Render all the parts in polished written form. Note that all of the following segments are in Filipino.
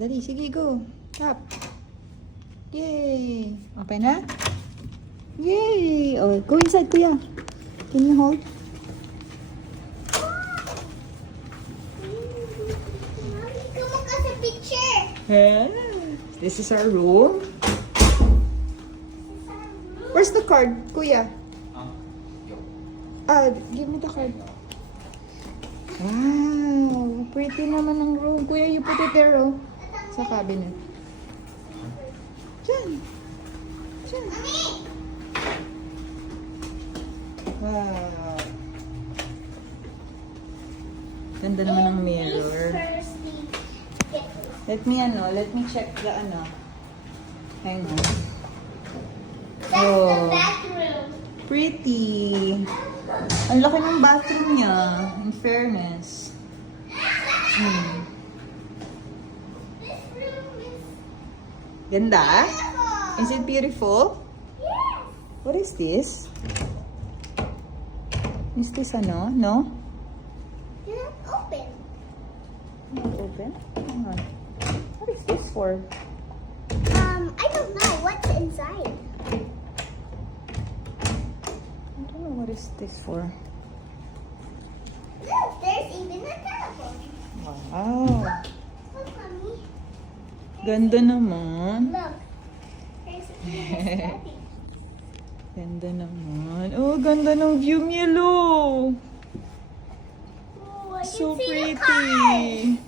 dali. Sige, go. Tap. Yay! Okay na? Yay! Oh, go inside, kuya. Can you hold? Mommy, come look at the picture. Yeah. This is our room. Where's the card, kuya? Give me the card. Wow! Pretty naman ang room. Kuya, you put it there, oh. Sa cabinet. Diyan. Diyan. Mommy! Wow. Ganda naman ng mirror. Let me check the Hang on. That's Oh. the bathroom. Pretty. Ang laki ng bathroom niya, in fairness. This room is Ganda? beautiful. Is it beautiful? Yes. What is this? Is this No? It's not open. Not open? Hang on. What is this for? I don't know what's inside. I don't know what is this for. Look, there's even a telephone. Wow. Look, Mommy. Ganda naman. Look. There's even a study. Ganda naman. Oh, ganda ng view, Mielo. Oh, I can So see the cars. pretty.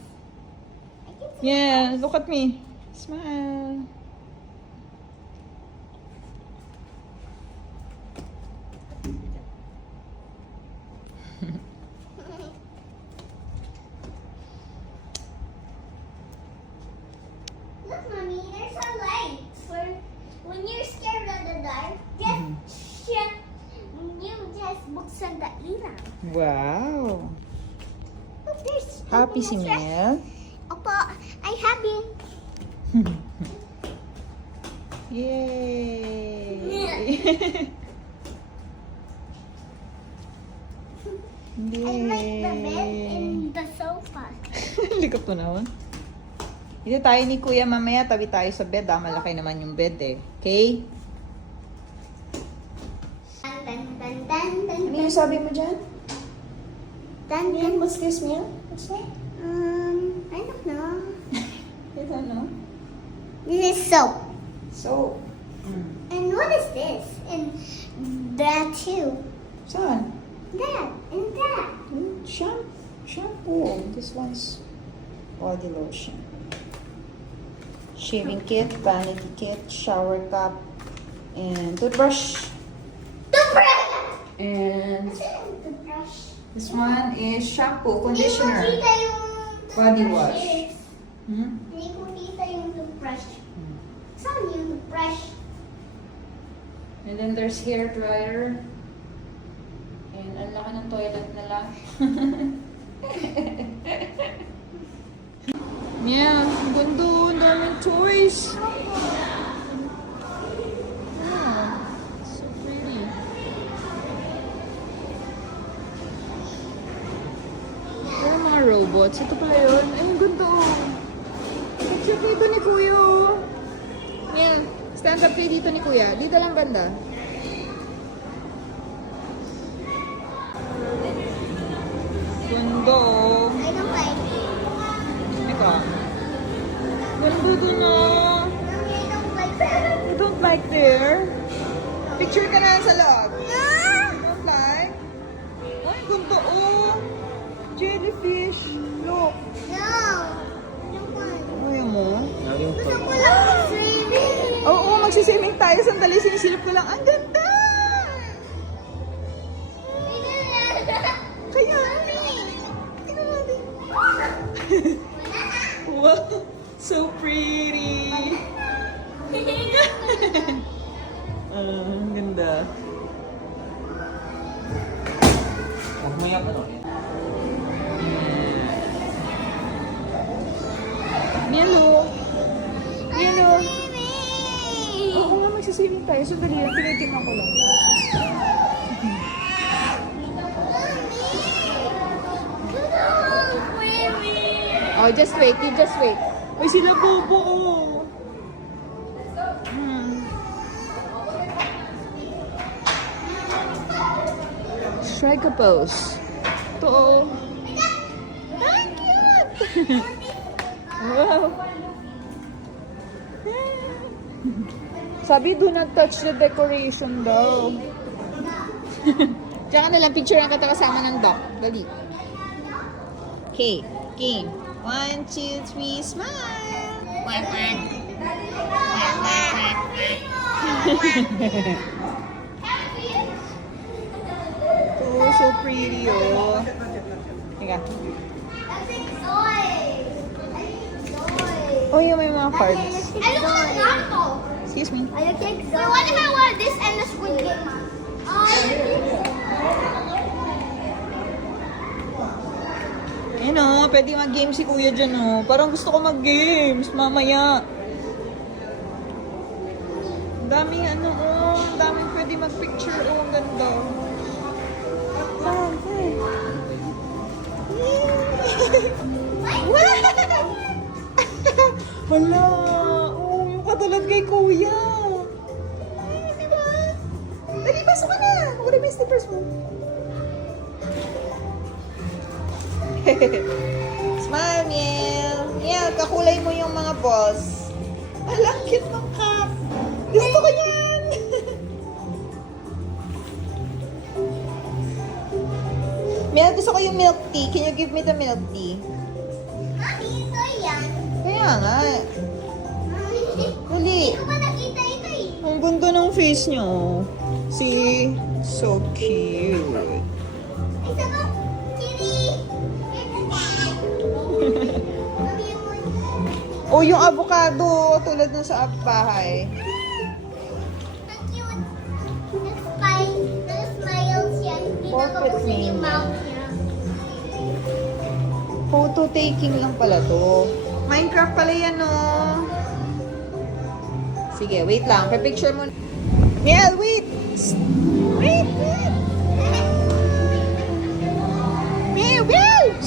I can see Yeah, look at me. Smile. Look, Mommy, there's a light for when you're scared of the dark. You just buksan the ilaw. Wow. Look, there's Happy si Mel. Opo, I happy. Yay! I like the bed and the sofa. Likap to naman. Dito tayo ni Kuya mamaya, tabi tayo sa bed. Malaki naman yung bed eh. Okay? Dun, dun, dun, dun, dun, Ano yung sabi mo dyan? dun, dun. Yan, what's this, Mel? What's that? I don't know. I don't know. This is soap. So, And what is this? And that too. saan? That and that. Shampoo. This one's body lotion. Shaving kit, vanity kit, shower cap, and toothbrush. Toothbrush! And Toothbrush. this one is shampoo, Hindi ko conditioner. kita yung Body toothbrush wash. is. Hmm? Hindi ko kita yung toothbrush. Saan yung toothbrush? And then there's hair dryer. And ang laki ng toilet na lang. Yeah, ganda. Ang daming toys. Yeah, so pretty. Pero mga robots. Ito pa yun. Ay, ang ganda. Picture kayo dito ni Kuya. Yeah, stand up kayo dito ni Kuya. Dito lang banda. Ganda. I don't like it. Ito. Ganda din na. Mommy, I don't like that. You don't like there? Picture ka na sa loob. No! Don't like? Ay, ganda oh. Jellyfish. Look. No! Don't want. Ayaw mo? Gusto ko lang swimming. Oo, magsiswimming tayo. Sandali, sinisilip ko lang. Ang ganda! Kaya, tingnan natin. Wow, so pretty. Ang ganda. Huwag mo yan, ano? Yellow. Yellow. Swimming! Oo nga, magsiswimming tayo. Sandali, tinitingnan ko lang. Oh, just wait. You just wait. Ay, sila Bobo, oh. Hmm. Strike a pose. Ito, oh. Ay, cute! Wow. Sabi, do not touch the decoration daw. Diyan ka na lang, picture ang kata kasama ng duck. Dali. Okay. Game. 1, 2, 3, smile! Quack, quack. Quack, quack, quack, quack. Oh, so pretty, oh. Teka. Oh, yung may mga cards. I don't want Naruto. Excuse me. So what if I want this and the Squid Game? Ayun o, pwede mag-game si kuya dyan o. Parang gusto ko mag-games mamaya. Ang daming ano o, ang daming pwede mag-picture o, ang ganda. Hala, oh, yung katulad kay kuya. Ay, di ba? Dali, pasok ka na. Wala may slippers mo. Smile, Miel. Miel, kakulay mo yung mga balls. Alam, cute ng cap. Gusto ko yan. Miel, gusto ko yung milk tea. Can you give me the milk tea? Mami, ito yan. Kaya nga. Mami, Huli. hindi ko pa nakita ito eh. Ang ganda ng face niyo. See? So cute. Ito ko, Kitty. Oh, yung avocado. Tulad ng sa bahay. Ang cute. Nag-smiles yan. Hindi na Portrait kapos yung name. mouth niya. Photo taking lang pala to. Minecraft pala yan, oh. Sige, wait lang. Pa-picture mo. Miel, wait! Wait, wait! Miel, wait!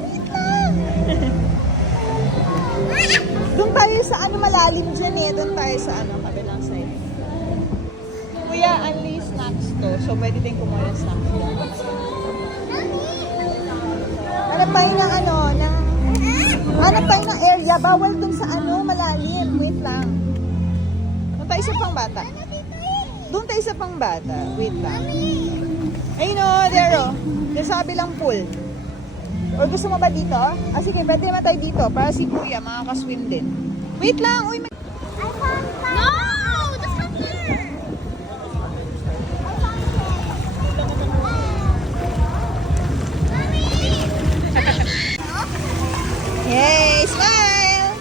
Wait lang! Doon tayo sa ano malalim dyan eh. Doon tayo sa ano, kabilang side. Kuya, only snacks to. So, pwede tayong kumuha ng snacks doon. Hanap tayo ng ano, hanap tayo ng area. Bawal dun sa ano, malalim. Wait lang. Doon tayo sa pangbata. Doon tayo sa pangbata. Wait lang. Ayun o, there o. There sa kabilang pool. Or gusto mo ba dito? Ah, sige, pwede naman tayo dito. Para si kuya, makakaswim din. Wait lang. Uy, I found fire. No! That's not fair. I found Mommy! Yay! Smile!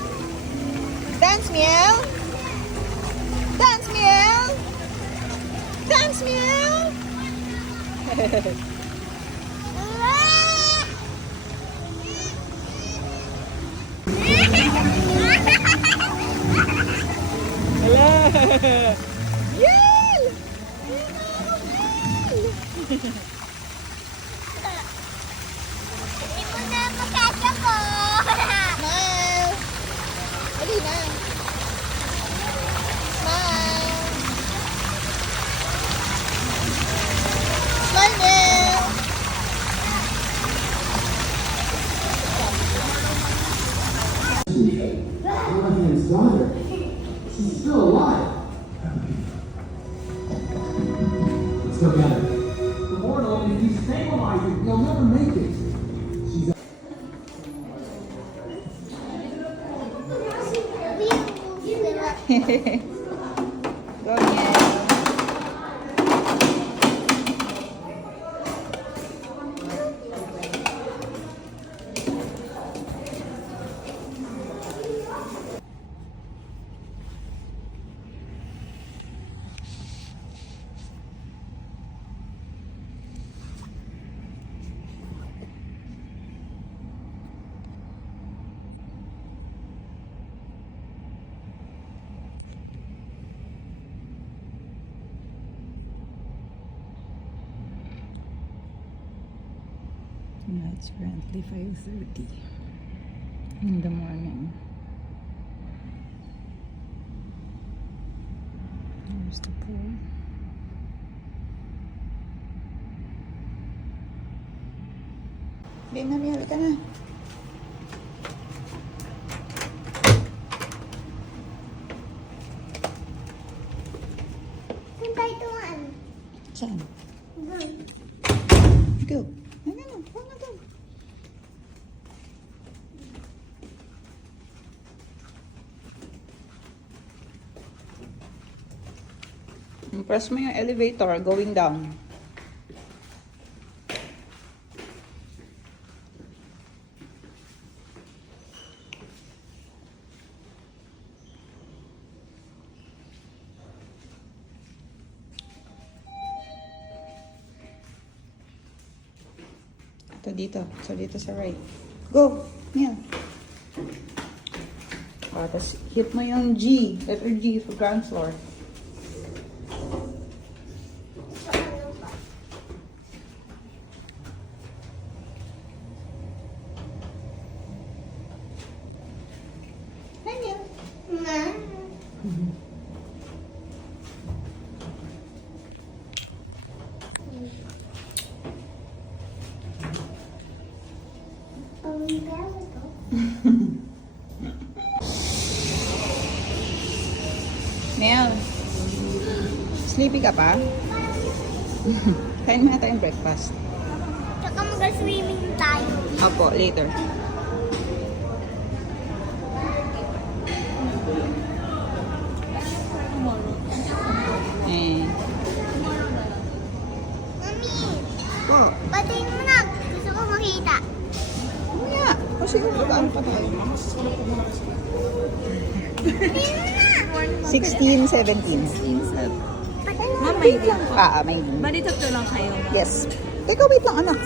Dance, Miel! Dance, Miel! Dance, Miel! Hala! Miel! Hindi mo na makasya ko. Smile! Dali na. Smile! Smile, Miel! Jonathan's daughter. She's still alive. Let's go get her. The mortal, if you stabilize it, you'll never make it. She's Go, Miel. Yeah, it's currently 5:30. In the morning. There's the pool. Game na, Mia. Halika na. Saan tayo tumaan? Saan? Doon. Go. Ay, ano? Huwag na doon. Press mo yung elevator going down. Ito dito. So dito sa right. Go! Mia. Tapos hit mo yung G. Letter G for ground floor. Hi, Mia. Ma. Mel, sleepy ka pa? Kain muna tayong breakfast. Tsaka mag-swimming tayo. Opo, later. Eh. Mami, Po. patayin mo na. Gusto ko makita. Mia. Kasi ano pa tayo? Patayin mo na. 16, 17. Patayin mo Ma'am, may link po. May... Bali, tatlo lang kayo. Yes. Teka, wait lang, anak.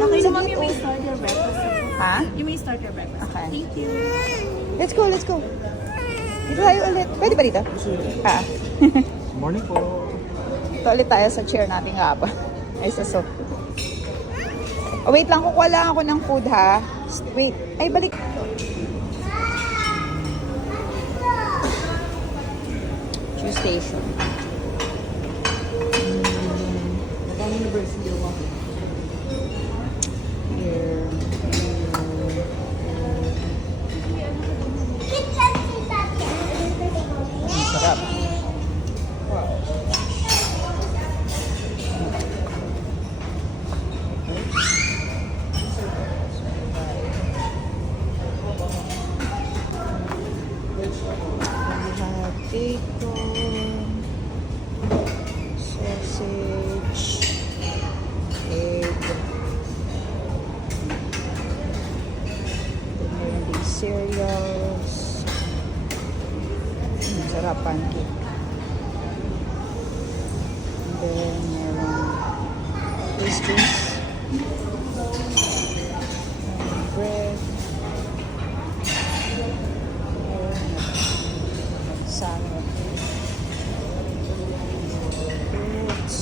Okay na, ma'am, you may start your breakfast. Ha? You may start your breakfast. Okay. Thank you. Let's go, let's go. Dito tayo ulit. Pwede ba dito? Ha? Morning po. Ito ulit tayo sa chair natin kahapon. Ay, sa sofa. Oh, wait lang, kukuha lang ako ng food, ha? Wait. Ay, balik. Choose station. Here. Ang sarap. Wow. We have bacon, sausage, egg, then meron din cereals. Sarap, pancake. And then meron pastries, bread, salad, fruits,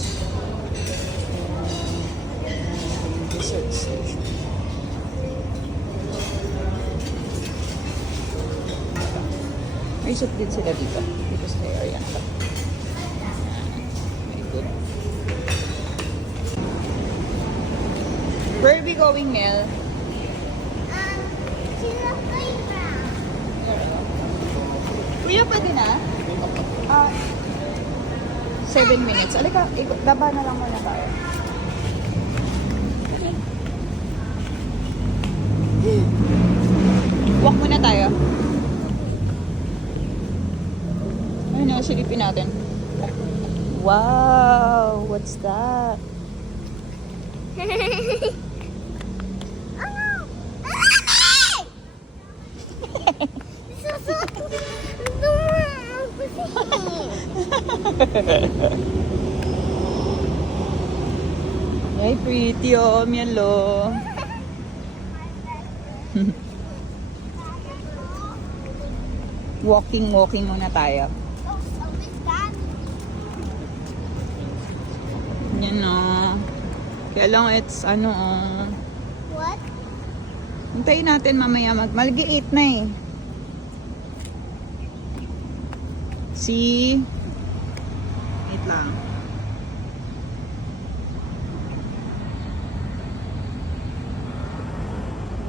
and dessert station. May soup din sila dito. Dito sa area na to. Very good. Where are we going, Mel? Sila playground. Kuya, pwede na? 7 minutes. Alika, daba na lang muna tayo. Walk muna tayo. Ayun, silipin natin. Wow! What's that? Ano? Ay, pretty oh, Mielo. Walking muna tayo. Yan oh. Kaya lang it's ano oh. What? Hintayin natin mamaya mag-8 na eh. See? Wait lang.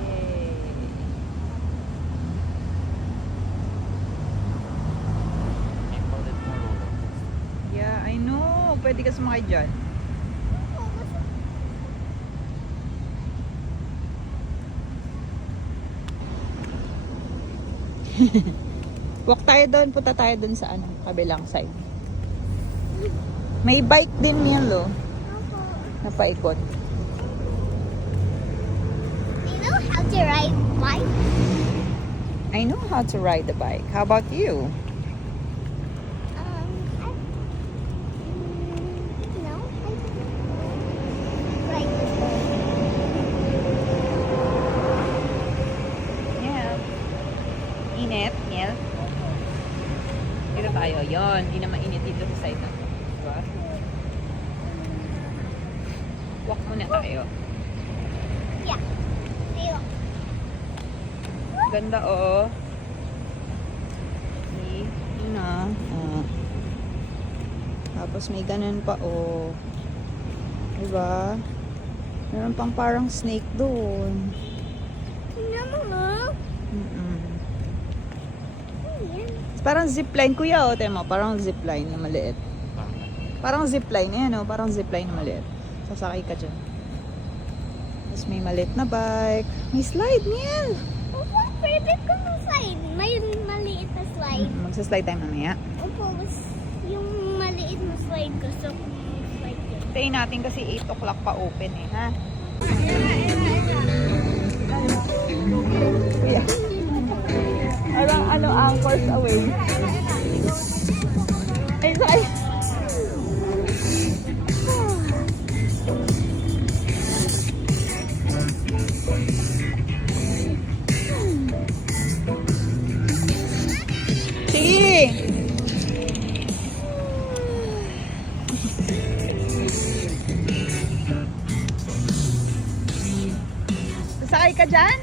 Yay. Yeah, I know. Pwede ka sumakay dyan. Walk tayo doon. Punta tayo doon sa kabilang side. May bike din yan, lo. Napaikot. You know how to ride bike? I know how to ride the bike. How about you? No, I ride this one. Yeah. Init, Niel. Dito tayo. Yon, hindi na mainit dito sa side na. Diba? Walk muna tayo. Yeah. Ayun. Ganda, oh. See? Yun na. Tapos may ganun pa, oh. Diba? Meron pang parang snake doon. Naman. Parang zipline, kuya, oh. Tema, parang zipline na maliit. Parang zipline, ayan, oh. Parang zipline na maliit. Sasakay ka dyan. Tapos may maliit na bike. May slide, Niel. Pwede ko na slide. May maliit na slide. Magsa-slide tayo mamaya. Opo, yung maliit na slide gusto ko slide yun. Tayo natin kasi 8 o'clock pa open eh, ha? Yeah. Parang anchors away. Ay, sorry. Sige. Sasakay ka dyan?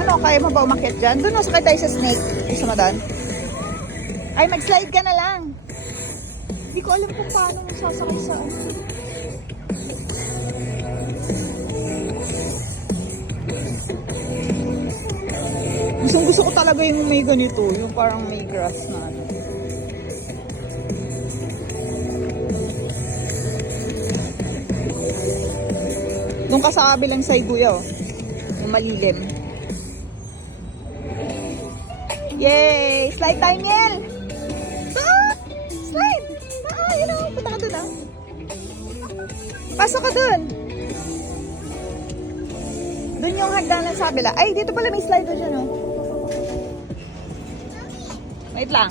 Ano, kaya mo ba umakyat dyan? Doon o, sakay tayo sa snake. Gusto mo doon? Ay, mag-slide ka na lang. Hindi ko alam kung paano mo sasakay sa Gusto ko talaga yung may ganito, yung parang may grass na ano. Doon ka sa kabilang side, kuya, oh. Yung malilim. Yay! Slide time, Niel! Slide! Yun o. Punta ka dun, ah. Pasok ka dun. Dun yung hagdanan sa kabila. Ay, dito pala may slide dun, oh. Wait lang.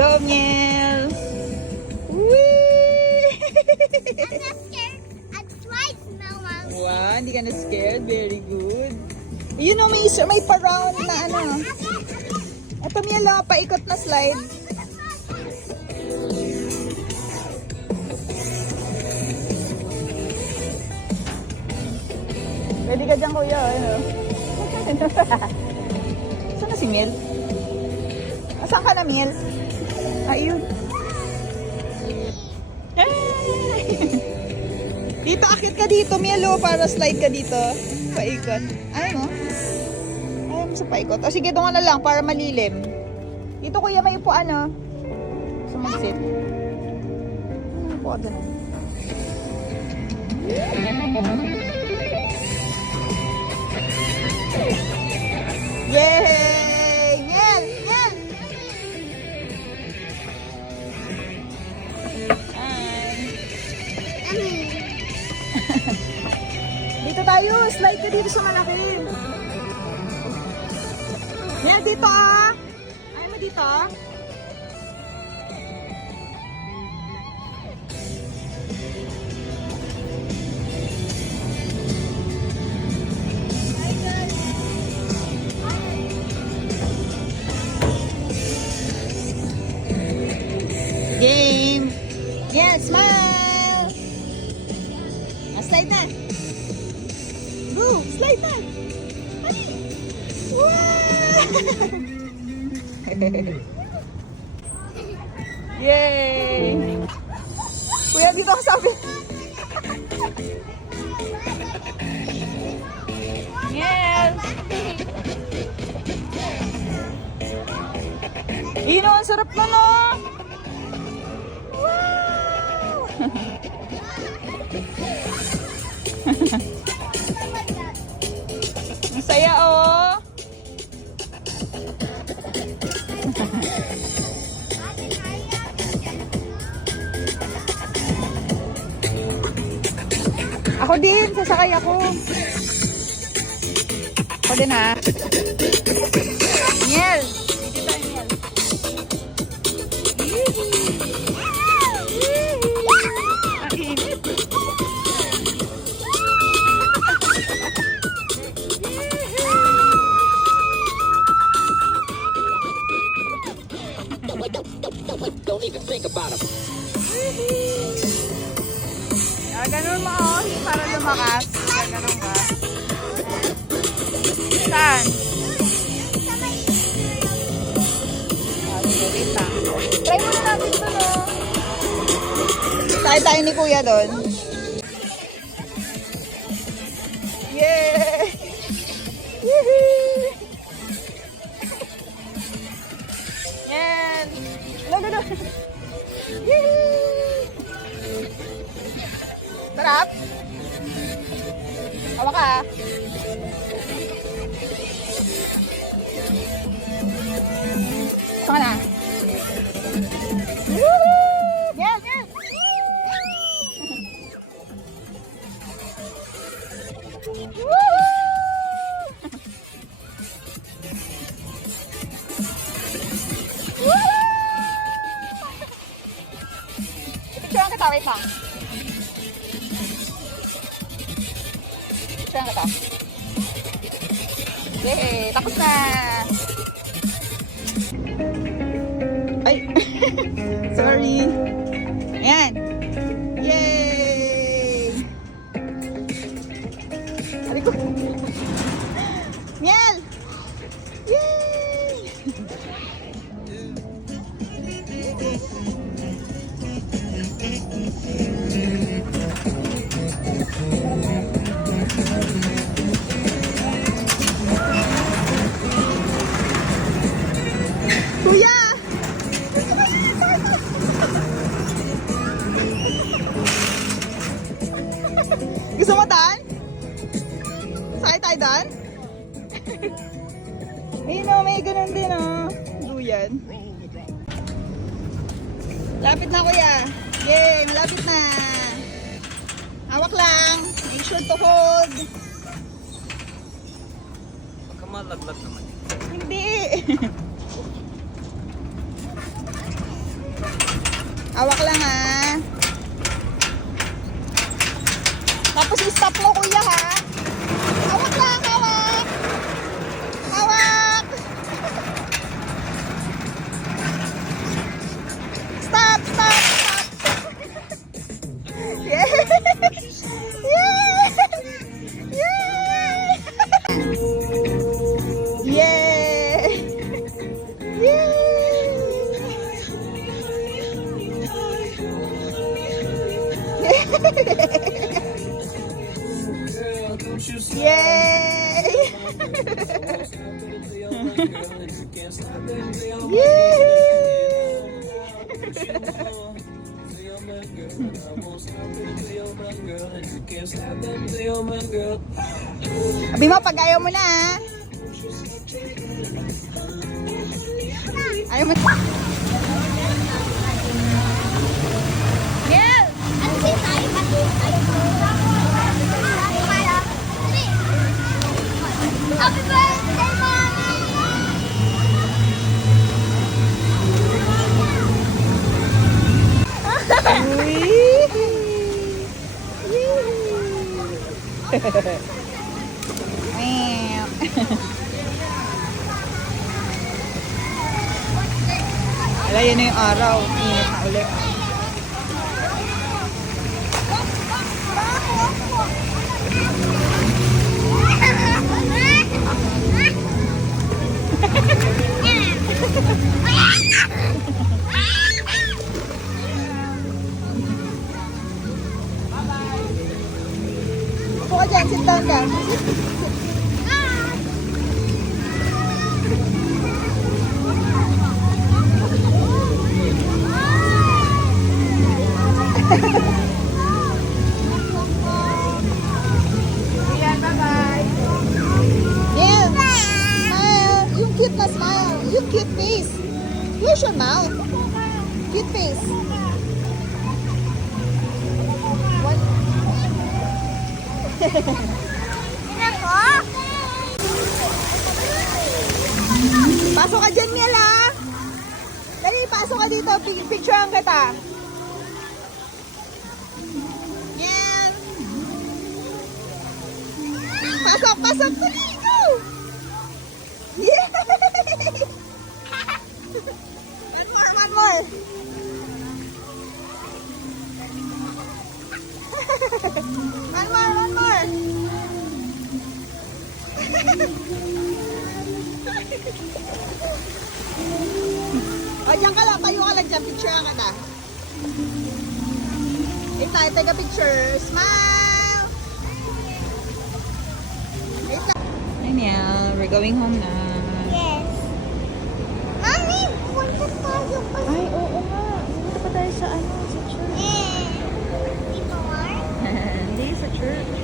Go, Niel! Whee! I'm not scared at slides, Mama. Wow, hindi ka na scared. Very good. You know, may pa-round na ano. Ito, Miel, oh, paikot na slide. Pwede ka dyan, kuya. Ano? Saan na si Miel? Saan ka na, Miel? Ayun. Dito, akit ka dito, Miel, oh, para slide ka dito. Paikot. Ayaw mo? Ayaw mo sa paikot. O sige, doon ka na lang para malilim. Dito, kuya, may upuan, oh. Sumasit. Ano upuan dyan? Yay! Miel! Miel! Hi! Dito tayo! Slide ka dito sa malaki! Miel, dito ah! Ayaw mo dito ah! Game! Yes, smile! Slide na! Go! Slide na! Ay! Wow! Yay! Kuya, dito ako sabi. Yes! Ino, ang sarap na no! Wow! Ang saya oh! Ako din, sasakay ako. Ako din ha. Miel! Dito tayo, Miel. Ang init. Don't even think about it. Ganun mo oh, para lumakas. Ganun ka. Saan? Wait lang. Try muna natin ito no. Tayo ni Kuya doon. Yay! Yee! Yan! Look. Yee! Sarap? Hawa ka. Saka na. Yes! Picturean kita, wait lang. Picturean kita. Yay! Tapos na! Ay! Sorry! Ayan! Yay! Sabi ko. Miel! Yay! Kuya! Gusto mo daan? Sakay tayo daan? Ayun o, may ganun din o. Duyan. Lapit na kuya. Yay, malapit na. Hawak lang. Make sure to hold. Baka malaglag naman. Hindi. Hawak lang ha. Tapos i-stop mo kuya ha. Hawak lang, hawak. Hawak. Stop. Yeah. Yay! Yay! Abi mo, pag ayaw mo na ha. Ayaw mo. Miel! Happy birthday, Mommy! Wala Kaya na yung araw. Init na ulit. Upo ka dyan. Sit down ka. Yeah. Smile. Yung cute na smile. Yung cute face. Here's your mouth. Cute face. One. Pasok ka dyan, Miela. Dali, pasok ka dito. Picturean kita. Yan. Pasok, pasok. Dali, go. Yay! One more. One more. O, dyan ka lang. Tayo ka lang dyan. Picture ka na. Take a picture. Smile! Wait lang. Hi, Niel. We're going home na. Yes. Mami, punta tayo pa. Ay, oo nga. Pumunta pa tayo sa ano, sa church. Eh, di ba, War? Hindi, sa church.